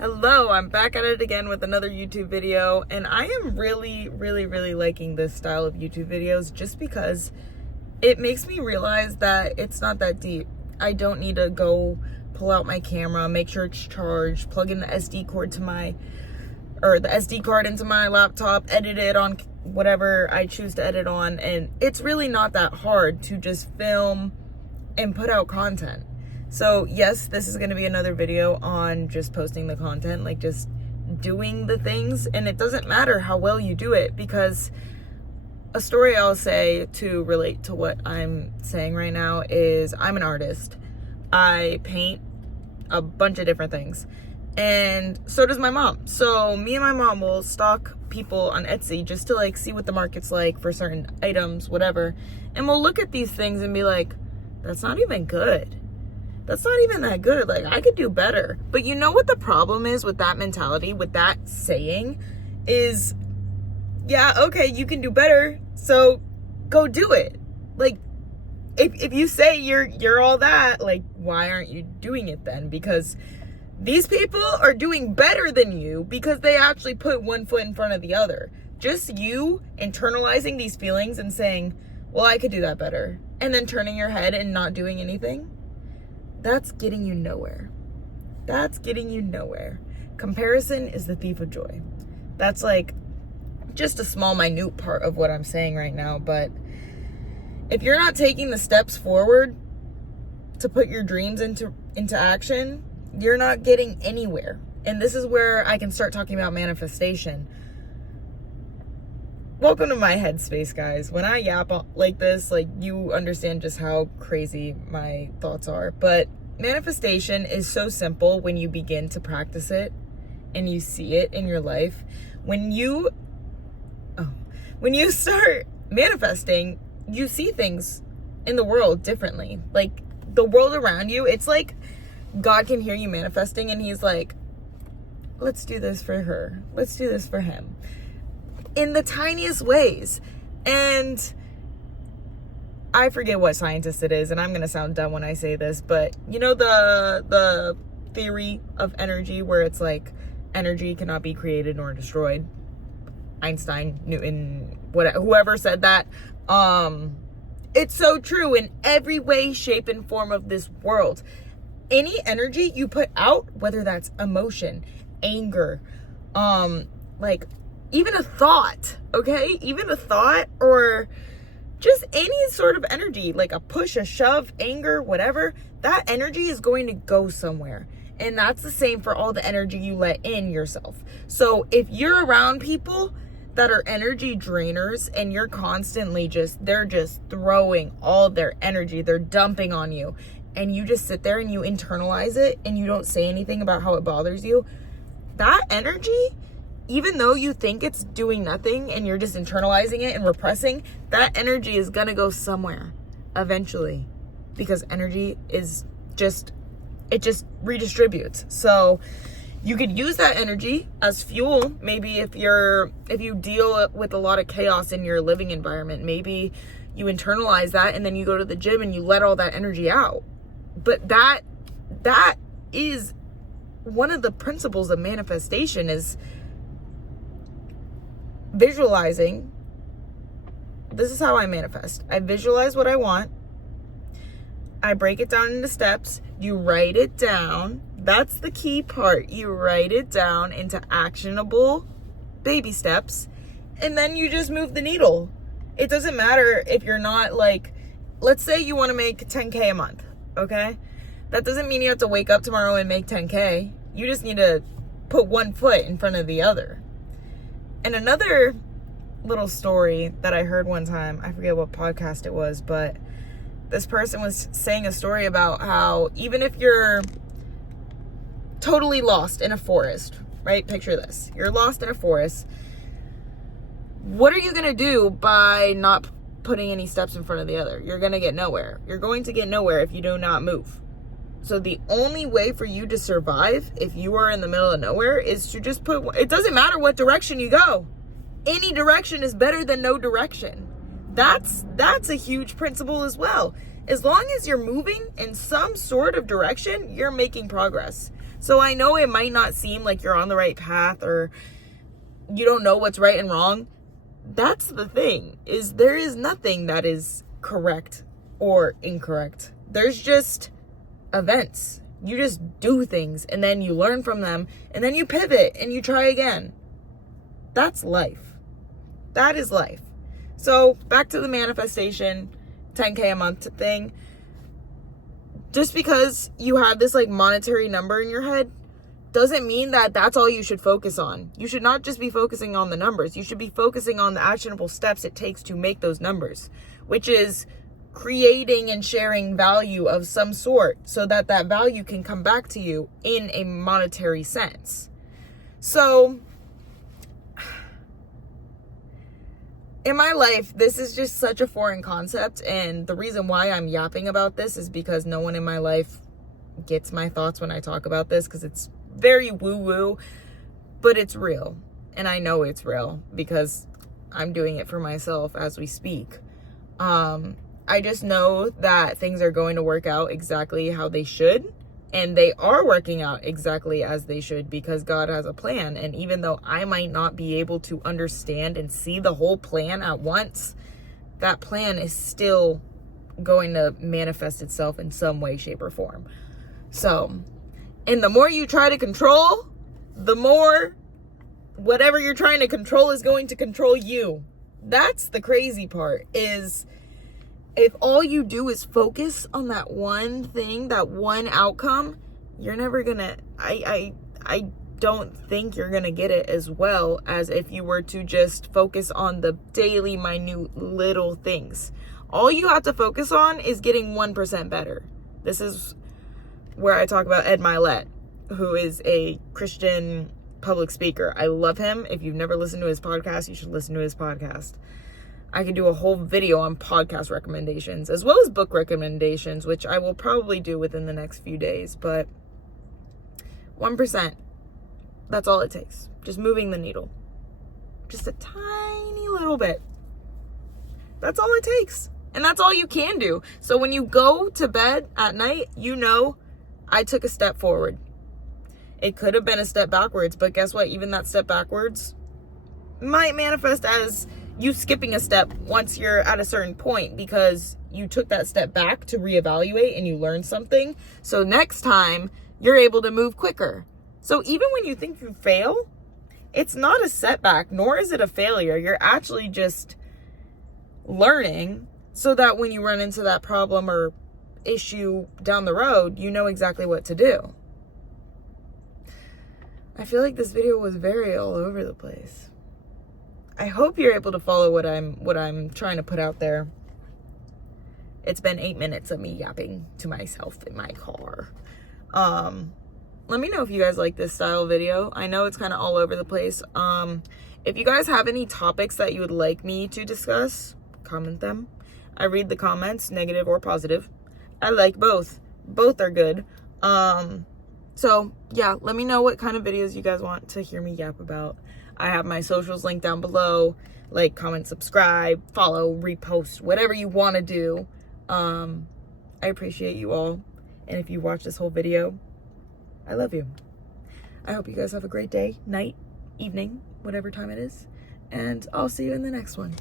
Hello, I'm back at it again with another YouTube video, and I am really liking this style of YouTube videos just because it makes me realize that it's not that deep. I don't need to go pull out my camera, make sure it's charged, plug in the SD card into my laptop, edit it on whatever I choose to edit on, and it's really not that hard to just film and put out content. So yes, this is going to be another video on just posting the content, like just doing the things, and it doesn't matter how well you do it, because a story I'll say to relate to what I'm saying right now is I'm an artist. I paint a bunch of different things, and so does my mom. So me and my mom will stalk people on Etsy just to like see what the market's like for certain items, whatever, and we'll look at these things and be like, that's not even good. That's not even that good. Like, I could do better. But you know what the problem is with that mentality, with that saying, is, yeah, okay, you can do better, so go do it. Like, if you say you're all that, like, why aren't you doing it then? Because these people are doing better than you because they actually put one foot in front of the other. Just you internalizing these feelings and saying, well, I could do that better, and then turning your head and not doing anything, that's getting you nowhere. That's getting you nowhere. Comparison is the thief of joy. That's like just a small, minute part of what I'm saying right now. But if you're not taking the steps forward to put your dreams into action, you're not getting anywhere. And this is where I can start talking about manifestation. Welcome to my headspace, guys. When I yap like this, like, you understand just how crazy my thoughts are. But manifestation is so simple when you begin to practice it and you see it in your life. When you start manifesting, you see things in the world differently. Like, the world around you, it's like God can hear you manifesting and he's like, let's do this for her. Let's do this for him. In the tiniest ways. And I forget what scientist it is, and I'm gonna sound dumb when I say this, but you know the theory of energy, where it's like energy cannot be created nor destroyed. Einstein, Newton, whoever said that. It's so true in every way, shape, and form of this world. Any energy you put out, whether that's emotion, anger, like even a thought, okay? Even a thought, or just any sort of energy, like a push, a shove, anger, whatever, that energy is going to go somewhere. And that's the same for all the energy you let in yourself. So if you're around people that are energy drainers and you're constantly they're just throwing all their energy, they're dumping on you, and you just sit there and you internalize it and you don't say anything about how it bothers you, that energy, even though you think it's doing nothing and you're just internalizing it and repressing, that energy is gonna go somewhere eventually, because energy is it just redistributes. So you could use that energy as fuel. Maybe if you deal with a lot of chaos in your living environment, maybe you internalize that and then you go to the gym and you let all that energy out. But that is one of the principles of manifestation, is visualizing. This is how I manifest. I visualize what I want. I break it down into steps. You write it down. That's the key part. You write it down into actionable baby steps, and then you just move the needle. It doesn't matter if you're not, like, let's say you want to make 10K a month, okay? That doesn't mean you have to wake up tomorrow and make 10K. You just need to put one foot in front of the other. And another little story that I heard one time, I forget what podcast it was, but this person was saying a story about how even if you're totally lost in a forest, right? Picture this. You're lost in a forest. What are you going to do by not putting any steps in front of the other? You're going to get nowhere. You're going to get nowhere if you do not move. So the only way for you to survive if you are in the middle of nowhere is to just it doesn't matter what direction you go. Any direction is better than no direction. That's a huge principle as well. As long as you're moving in some sort of direction, you're making progress. So I know it might not seem like you're on the right path or you don't know what's right and wrong. That's the thing, is there is nothing that is correct or incorrect. There's just events. You just do things and then you learn from them and then you pivot and you try again. That's life. That is life. So back to the manifestation 10K a month thing. Just because you have this like monetary number in your head doesn't mean that that's all you should focus on. You should not just be focusing on the numbers. You should be focusing on the actionable steps it takes to make those numbers, which is creating and sharing value of some sort so that that value can come back to you in a monetary sense. So in my life, this is just such a foreign concept, and the reason why I'm yapping about this is because no one in my life gets my thoughts when I talk about this, because it's very woo-woo, but it's real, and I know it's real because I'm doing it for myself as we speak. I just know that things are going to work out exactly how they should, and they are working out exactly as they should because God has a plan. And even though I might not be able to understand and see the whole plan at once, that plan is still going to manifest itself in some way, shape, or form. So, and the more you try to control, the more whatever you're trying to control is going to control you. That's the crazy part, is if all you do is focus on that one thing, that one outcome, you're never gonna, I don't think you're gonna get it as well as if you were to just focus on the daily, minute, little things. All you have to focus on is getting 1% better. This is where I talk about Ed Milet, who is a Christian public speaker. I love him. If you've never listened to his podcast, you should listen to his podcast. I could do a whole video on podcast recommendations as well as book recommendations, which I will probably do within the next few days. But 1%, that's all it takes. Just moving the needle. Just a tiny little bit. That's all it takes. And that's all you can do. So when you go to bed at night, you know, I took a step forward. It could have been a step backwards, but guess what? Even that step backwards might manifest as you skipping a step once you're at a certain point because you took that step back to reevaluate and you learned something. So next time you're able to move quicker. So even when you think you fail, it's not a setback, nor is it a failure. You're actually just learning so that when you run into that problem or issue down the road, you know exactly what to do. I feel like this video was very all over the place. I hope you're able to follow what I'm trying to put out there. It's been 8 minutes of me yapping to myself in my car. Let me know if you guys like this style video. I know it's kind of all over the place. If you guys have any topics that you would like me to discuss, comment them. I read the comments, negative or positive. I like both. Both are good. So yeah, let me know what kind of videos you guys want to hear me yap about. I have my socials linked down below. Like, comment, subscribe, follow, repost, whatever you want to do. I appreciate you all. And if you watch this whole video, I love you. I hope you guys have a great day, night, evening, whatever time it is. And I'll see you in the next one.